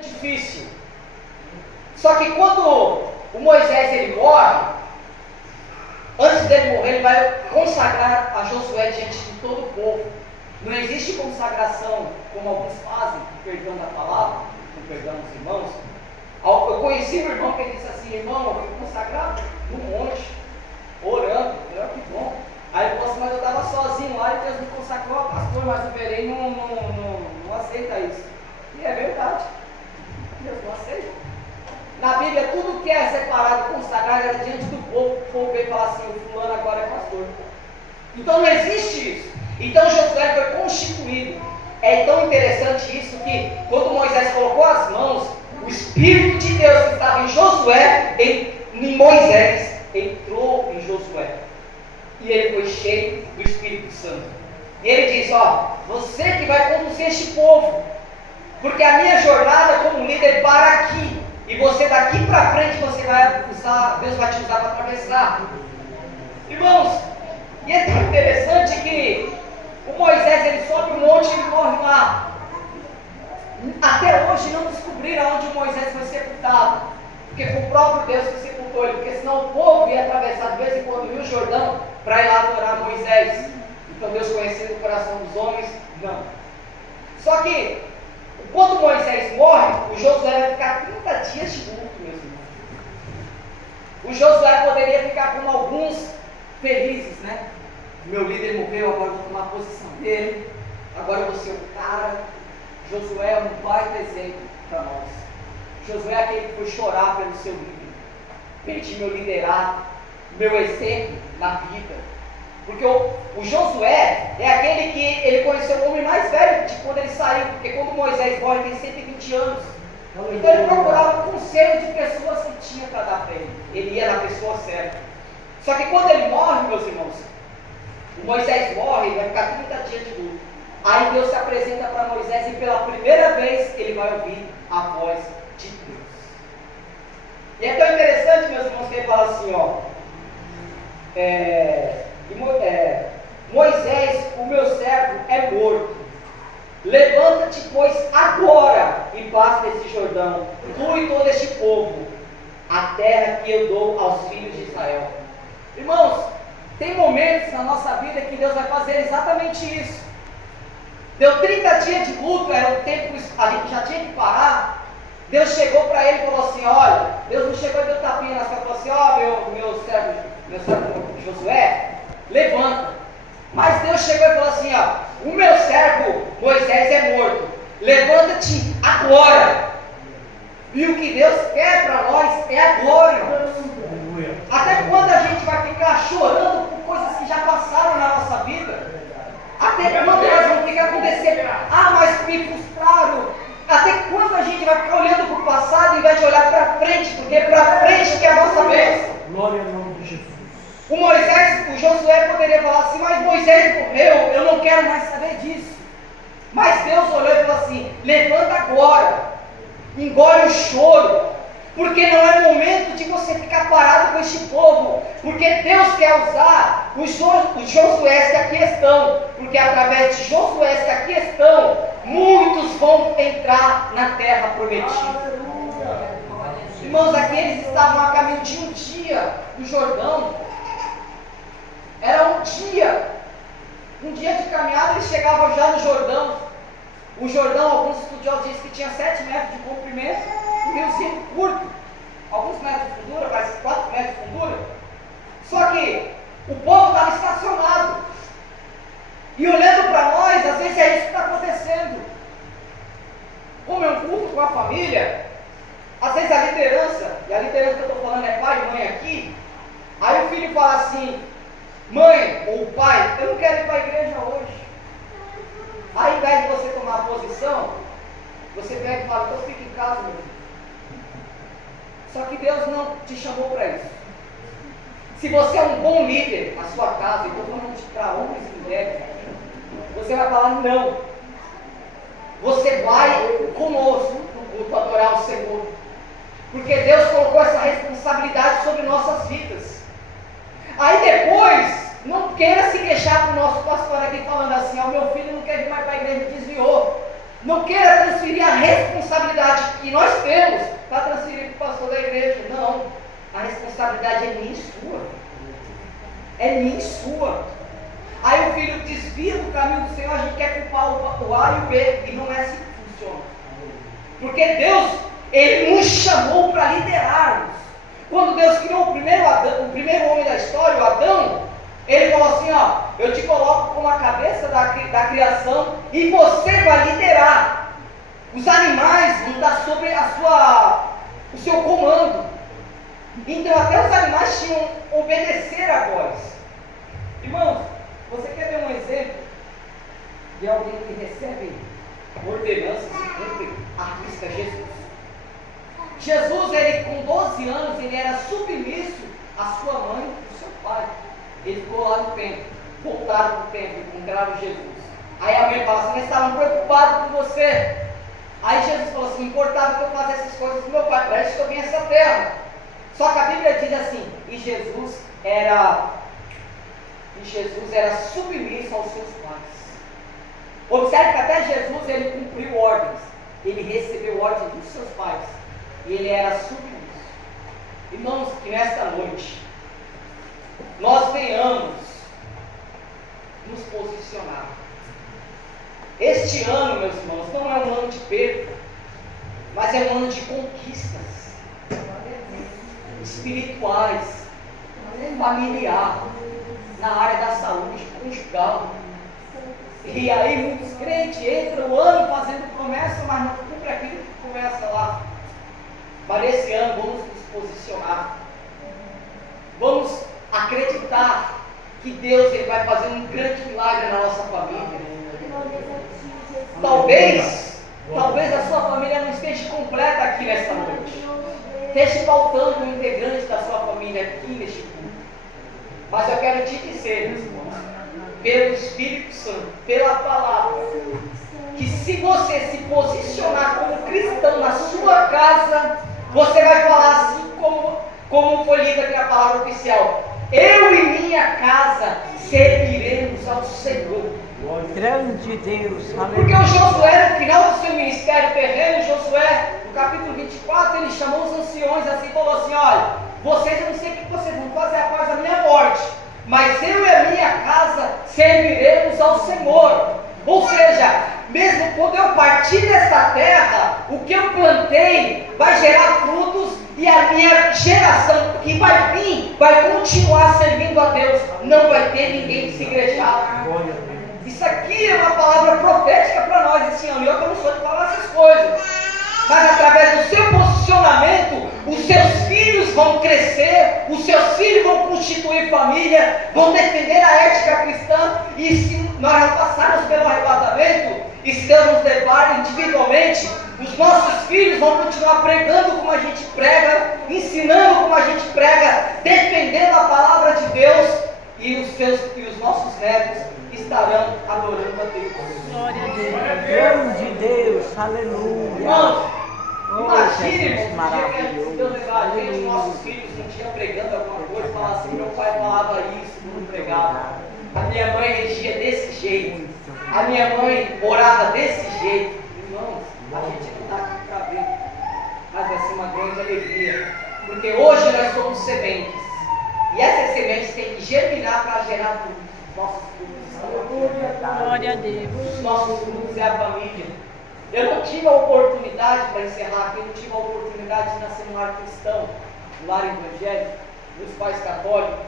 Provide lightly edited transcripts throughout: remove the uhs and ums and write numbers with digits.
difícil. Só que quando o Moisés ele morre, antes dele morrer, ele vai consagrar a Josué diante de todo o povo. Não existe consagração como alguns fazem, com perdão da palavra, com perdão dos irmãos. Eu conheci um irmão que disse assim: irmão, eu fui consagrado no monte, orando. Eu, que bom. Aí ele falou assim: mas eu estava sozinho lá e Deus me consagrou, pastor, mas o Belém não aceita isso. E é verdade, Deus não aceita. Na Bíblia, tudo que é separado, consagrado, era diante do povo. O povo veio falar assim: o fulano agora é pastor. Então não existe isso. Então Josué foi constituído. É tão interessante isso que quando Moisés colocou as mãos, o Espírito de Deus que estava em Josué, em Moisés, entrou em Josué. E ele foi cheio do Espírito Santo. E ele diz: ó, você que vai conduzir este povo, porque a minha jornada como líder para aqui, e você daqui para frente você vai usar, Deus vai te usar para atravessar. Irmãos, e é tão interessante que o Moisés ele sobe um monte e ele morre lá. Até hoje não descobriram onde o Moisés foi sepultado, porque foi o próprio Deus que sepultou ele, porque senão o povo ia atravessar de vez em quando o Rio Jordão para ir lá adorar Moisés. Então Deus conhecendo o coração dos homens, não. Só que quando Moisés morre, o Josué vai ficar 30 dias de luto, meus irmãos. O Josué poderia ficar como alguns felizes, né? Meu líder morreu, agora eu vou tomar a posição dele, agora eu vou ser o cara. Josué é um baita exemplo para nós. Josué é aquele que foi chorar pelo seu líder. Perdi meu liderado, meu exemplo na vida. Porque o Josué é aquele que ele conheceu o homem mais velho de quando ele saiu, porque quando Moisés morre ele tem 120 anos. Então ele procurava conselho de pessoas que tinha para dar para ele. Ele ia na pessoa certa. Só que quando ele morre, meus irmãos, o Moisés morre, ele vai ficar 30 dias de luto. Aí Deus se apresenta para Moisés e pela primeira vez ele vai ouvir a voz de Deus. E é tão interessante, meus irmãos, que ele fala assim, ó. Moisés, o meu servo, é morto. Levanta-te, pois, agora e passa esse Jordão, tu e todo este povo, a terra que eu dou aos filhos de Israel. Irmãos, tem momentos na nossa vida que Deus vai fazer exatamente isso. Deu 30 dias de luto, era o tempo ali que já tinha que parar. Deus chegou para ele e falou assim: olha, Deus não chegou e deu tapinha nas costas e falou assim: ó, meu servo Josué, levanta. Mas Deus chegou e falou assim: ó, o meu servo Moisés é morto, levanta-te agora. E o que Deus quer para nós é a glória. Até quando a gente vai ficar chorando por coisas que já passaram na nossa vida? Até quando nós vamos ficar com decepção? Ah, mas me frustraram. Até quando a gente vai ficar olhando para o passado em vez de olhar para frente? Porque é para frente que é a nossa bênção. Glória ao nome de Jesus. O Josué poderia falar assim: mas Moisés morreu, eu não quero mais saber disso. Mas Deus olhou e falou assim: levanta agora, engole o choro, porque não é momento de você ficar parado com este povo, porque Deus quer usar os Josués que aqui estão, porque através de Josués que aqui estão, muitos vão entrar na terra prometida. Irmãos, aqueles estavam a caminho de um dia do Jordão. Era um dia de caminhada, eles chegavam já no Jordão. O Jordão, alguns estudiosos dizem que tinha 7 metros de comprimento, um riozinho curto, alguns metros de fundura, quase 4 metros de fundura. Só que o povo estava estacionado. E olhando para nós, às vezes é isso que está acontecendo. Como é um culto com a família, às vezes a liderança, e a liderança que eu estou falando é pai e mãe aqui, aí o filho fala assim: mãe ou pai, eu não quero ir para a igreja hoje. Aí, ao invés de você tomar a posição, você pega e fala: então fica em casa, meu filho. Só que Deus não te chamou para isso. Se você é um bom líder na sua casa, e estou falando para homens e mulheres, você vai falar: não. Você vai conosco no culto adorar o Senhor. Porque Deus colocou essa responsabilidade sobre nossas vidas. Aí depois, não queira se queixar para o nosso pastor aqui falando assim: ó, meu filho não quer ir mais para a igreja, desviou. Não queira transferir a responsabilidade que nós temos para transferir para o pastor da igreja. Não, a responsabilidade é minha e sua. É minha e sua. Aí o filho desvia do caminho do Senhor, a gente quer culpar o A e o B, e não é assim que funciona. Porque Deus, Ele nos chamou para liderarmos. Quando Deus criou o primeiro homem da história, o Adão, Ele falou assim, ó, eu te coloco como a cabeça da criação e você vai liderar. Os animais vão estar sobre o seu comando. Então até os animais tinham que obedecer a voz. Irmãos, você quer ver um exemplo de alguém que recebe ordenanças e cumpre a risca? Jesus, ele com 12 anos, ele era submisso à sua mãe e ao seu pai. Ele ficou lá no templo, voltaram para o templo, encontraram Jesus. Aí a mãe fala assim, eles estavam preocupados com você. Aí Jesus falou assim, importava que eu fizesse essas coisas com meu pai, para isso que eu vim a essa terra. Só que a Bíblia diz assim, e Jesus era submisso aos seus pais. Observe que até Jesus, ele cumpriu ordens, ele recebeu ordens dos seus pais, e ele era submisso. Irmãos, que nesta noite, nós venhamos nos posicionar. Este ano, meus irmãos, não é um ano de perda, mas é um ano de conquistas espirituais, familiar, na área da saúde conjugal. E aí muitos crentes entram o ano fazendo promessa, mas não cumpre aquilo que começa lá. Para esse ano vamos nos posicionar. Vamos acreditar que Deus ele vai fazer um grande milagre na nossa família. Talvez a sua família não esteja completa aqui nesta noite. Esteja faltando um integrante da sua família aqui neste culto. Mas eu quero te dizer, meus irmãos, pelo Espírito Santo, pela palavra, que se você se posicionar como cristão na sua casa, você vai falar assim como foi lida aqui a palavra oficial: eu e minha casa serviremos ao Senhor. Grande Deus, aleluia. Porque o Josué, no final do seu ministério terreno, Josué, no capítulo 24, ele chamou os anciões assim e falou assim: olha, vocês, eu não sei o que vocês vão fazer após a minha morte, mas eu e a minha casa serviremos ao Senhor. Ou seja, mesmo quando eu partir desta terra, o que eu plantei vai gerar frutos, e a minha geração que vai vir, vai continuar servindo a Deus. Não vai ter ninguém desigrejar. Isso aqui é uma palavra profética para nós esse ano. Eu não sou de falar essas coisas, mas através do seu posicionamento, os seus filhos vão crescer, os seus filhos vão constituir família, vão defender a ética cristã. E se nós passarmos pelo arrebatamento, e se Deus nos levar individualmente, os nossos filhos vão continuar pregando como a gente prega, ensinando como a gente prega, defendendo a palavra de Deus, e os nossos netos estarão adorando a Deus. Glória a Deus. Grande Deus, aleluia. Irmãos, imagine, Jesus, irmãos, maravilhoso. se Deus levar a gente, nossos filhos, um dia pregando alguma coisa, falar assim: meu pai falava isso, não pregava. A minha mãe regia desse jeito. A minha mãe orava desse jeito. Irmãos, a gente não está aqui para ver, mas vai ser uma grande alegria, porque hoje nós somos sementes, e essas sementes têm que germinar para gerar frutos. Nossos frutos, Glória a Deus. os nossos frutos é a família. Eu não tive a oportunidade, para encerrar aqui, eu não tive a oportunidade de nascer num lar cristão, um lar evangélico, meus pais católicos.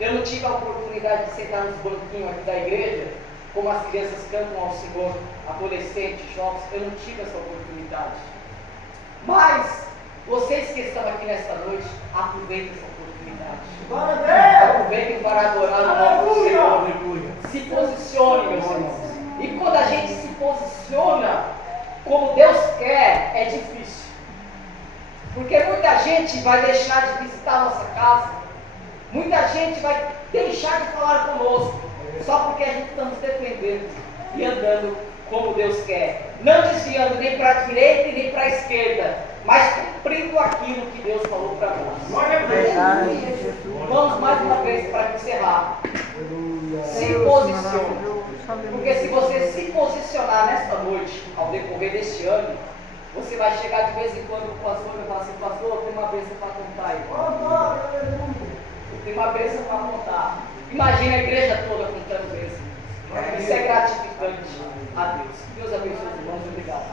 Eu não tive a oportunidade de sentar nos banquinhos aqui da igreja, como as crianças cantam ao Senhor, adolescentes, jovens. Eu não tive essa oportunidade. Mas vocês que estão aqui nesta noite, aproveitem essa oportunidade. Aproveitem para adorar o nome do Senhor. Se posicione, meus irmãos. E quando a gente se posiciona como Deus quer, é difícil. Porque muita gente vai deixar de visitar a nossa casa. Muita gente vai deixar de falar conosco, só porque a gente está nos defendendo e andando como Deus quer, não desviando nem para a direita e nem para a esquerda, mas cumprindo aquilo que Deus falou para nós. Vamos mais uma vez para encerrar. Se posicione, porque se você se posicionar nesta noite, ao decorrer deste ano, Você vai chegar de vez em quando o pastor e falar assim, pastor, tem uma bênção para contar aí. Tem uma bênção para contar. Imagina a igreja toda contando bênção. Isso é gratificante a Deus. Deus abençoe os irmãos. Obrigado.